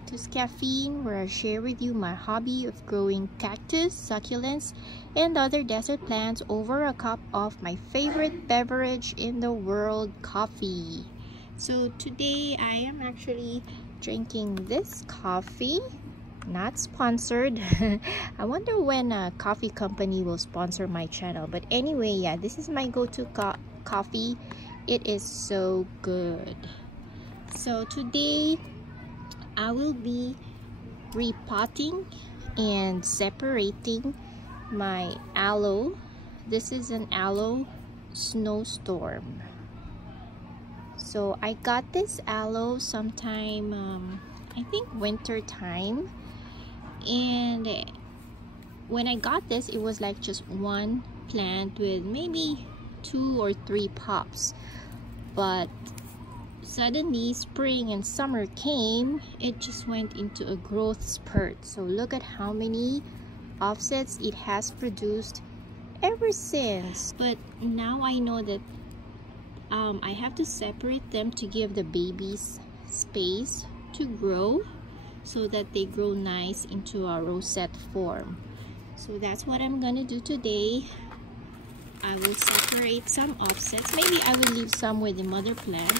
Cactus Caffeine, where I share with you my hobby of growing cactus, succulents, and other desert plants over a cup of my favorite beverage in the world, coffee. So today I am actually drinking this coffee, not sponsored. I wonder when a coffee company will sponsor my channel, but anyway, yeah, this is my go-to coffee. It is so good. So today I will be repotting and separating my aloe. This is an Aloe Snowstorm. So I got this aloe sometime I think winter time, and when I got this, it was like just one plant with maybe 2 or 3 pups, but suddenly spring and summer came, it just went into a growth spurt. So look at how many offsets it has produced ever since. But now I know that I have to separate them to give the babies space to grow so that they grow nice into a rosette form. So that's what I'm gonna do today. I will separate some offsets. Maybe I will leave some with the mother plant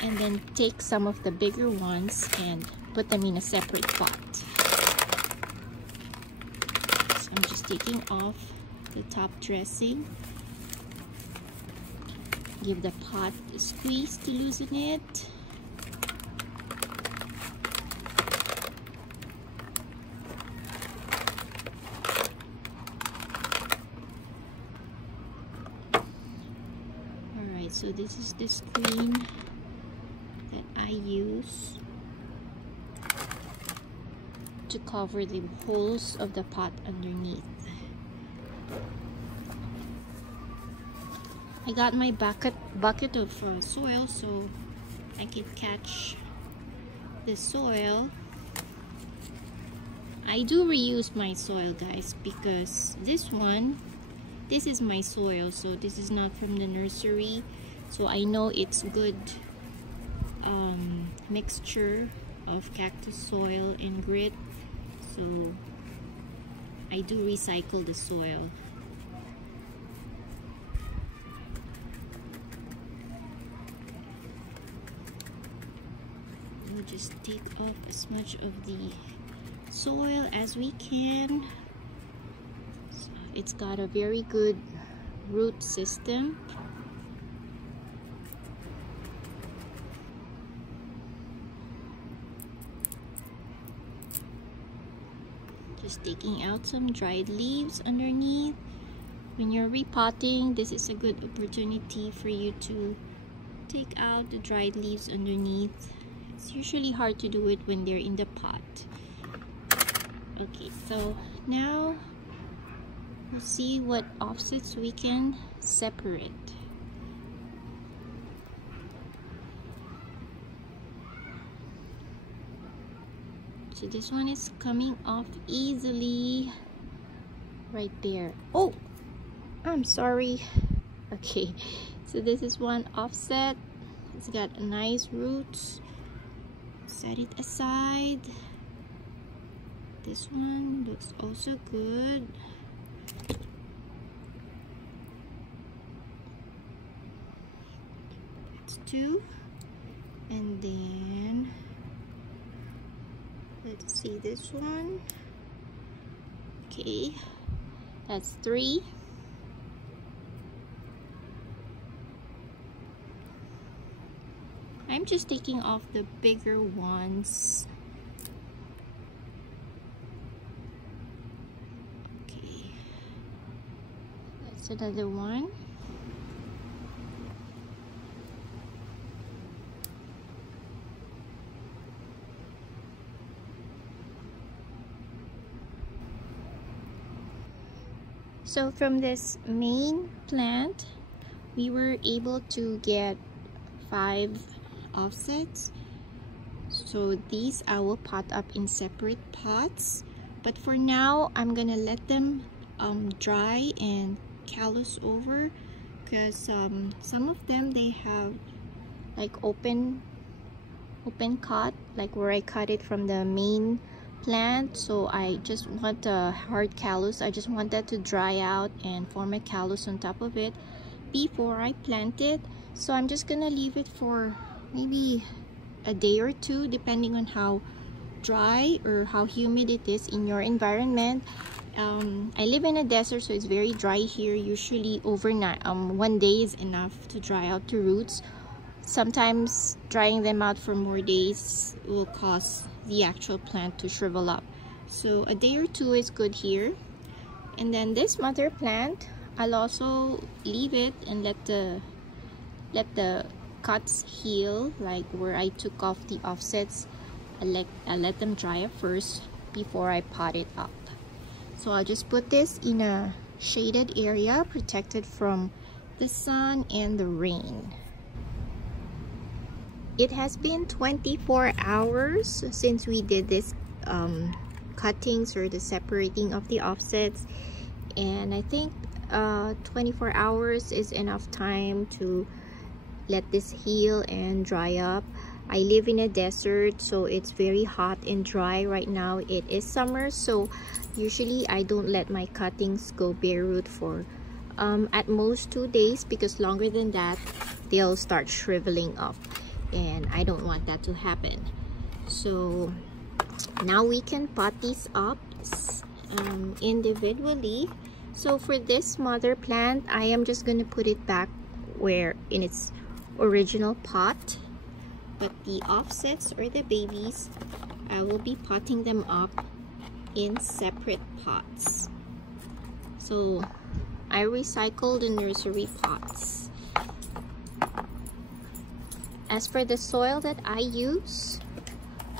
and then take some of the bigger ones and put them in a separate pot. So I'm just taking off the top dressing. Give the pot a squeeze to loosen it. Alright, so this is the screen that I use to cover the holes of the pot underneath. I got my bucket of soil so I can catch the soil. I do reuse my soil, guys, because this is my soil, so this is not from the nursery, so I know it's good mixture of cactus soil and grit, so I do recycle the soil. We'll just take off as much of the soil as we can. So it's got a very good root system. Just taking out some dried leaves underneath. When you're repotting, this is a good opportunity for you to take out the dried leaves underneath. It's usually hard to do it when they're in the pot. Okay, so now we'll see what offsets we can separate. So this one is coming off easily right there. Oh, I'm sorry. Okay, so this is one offset. It's got nice roots. Set it aside. This one looks also good. That's 2. And then let's see this one. Okay, that's 3. I'm just taking off the bigger ones. Okay, that's another one. So from this main plant, we were able to get 5 offsets. So these I will pot up in separate pots, but for now I'm gonna let them dry and callus over, because some of them, they have like open open cut, like where I cut it from the main plant. So I just want a hard callus. I just want that to dry out and form a callus on top of it before I plant it. So I'm just gonna leave it for maybe a day or two, depending on how dry or how humid it is in your environment. I live in a desert, so it's very dry here. Usually overnight, 1 day is enough to dry out the roots. Sometimes drying them out for more days will cause the actual plant to shrivel up. So a day or two is good here. And then this mother plant, I'll also leave it and let the cuts heal, like where I took off the offsets. I'll let them dry up first before I pot it up. So I'll just put this in a shaded area, protected from the sun and the rain. It has been 24 hours since we did this cuttings or the separating of the offsets, and I think 24 hours is enough time to let this heal and dry up. I live in a desert, so it's very hot and dry right now. It is summer, so usually I don't let my cuttings go bare root for at most 2 days, because longer than that they'll start shriveling up, and I don't want that to happen. So now we can pot these up individually. So for this mother plant, I am just going to put it back where in its original pot, but the offsets or the babies, I will be potting them up in separate pots. So I recycled the nursery pots. As for the soil that I use,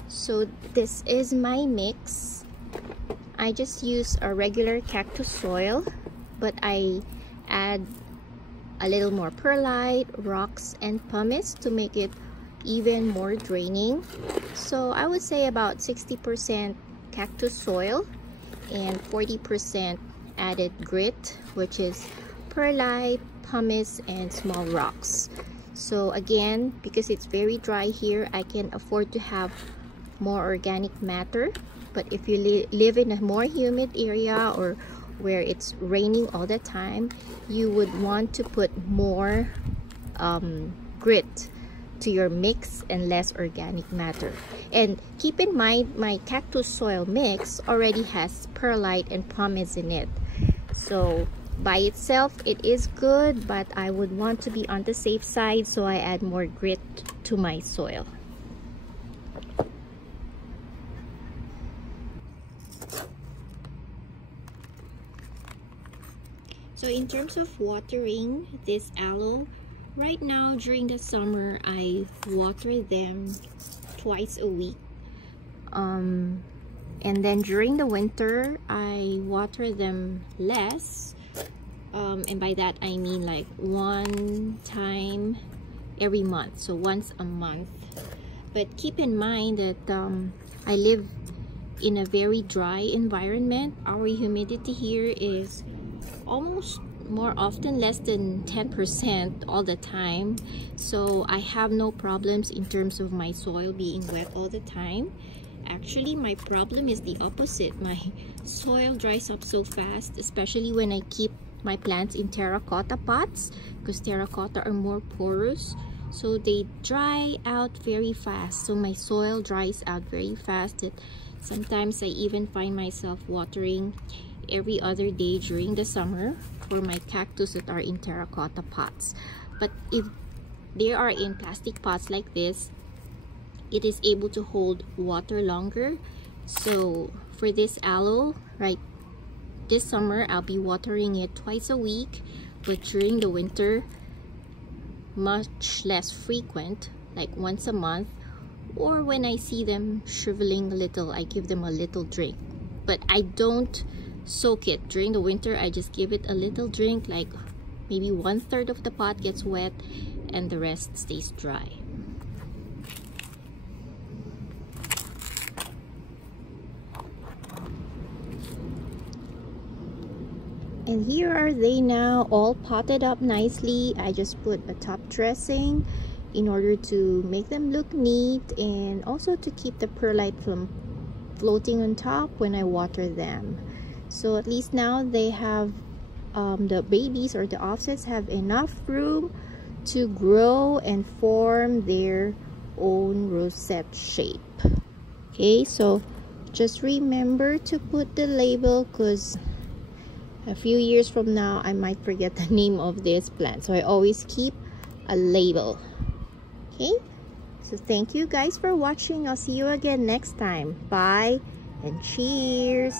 so this is my mix. I just use a regular cactus soil, but I add a little more perlite, rocks, and pumice to make it even more draining. So I would say about 60% cactus soil and 40% added grit, which is perlite, pumice, and small rocks. So again, because it's very dry here, I can afford to have more organic matter. But if you live in a more humid area or where it's raining all the time, you would want to put more grit to your mix and less organic matter. And keep in mind, my cactus soil mix already has perlite and pumice in it. So by itself it is good, but I would want to be on the safe side, so I add more grit to my soil. So in terms of watering this aloe, right now during the summer I water them twice a week, and then during the winter I water them less, and by that I mean like one time every month, so once a month. But keep in mind that I live in a very dry environment. Our humidity here is almost more often less than 10% all the time, so I have no problems in terms of my soil being wet all the time. Actually, my problem is the opposite. My soil dries up so fast, especially when I keep my plants in terracotta pots, because terracotta are more porous, so they dry out very fast. So my soil dries out very fast that sometimes I even find myself watering every other day during the summer for my cactus that are in terracotta pots. But if they are in plastic pots like this, it is able to hold water longer. So for this aloe, right, this summer I'll be watering it twice a week, but during the winter much less frequent, like once a month, or when I see them shriveling a little, I give them a little drink. But I don't soak it during the winter. I just give it a little drink, like maybe 1/3 of the pot gets wet and the rest stays dry. And here are they now, all potted up nicely. I just put a top dressing in order to make them look neat and also to keep the perlite from floating on top when I water them. So at least now they have the babies or the offsets have enough room to grow and form their own rosette shape. Okay, so just remember to put the label, because a few years from now I might forget the name of this plant, so I always keep a label. Okay, so thank you guys for watching. I'll see you again next time. Bye and cheers.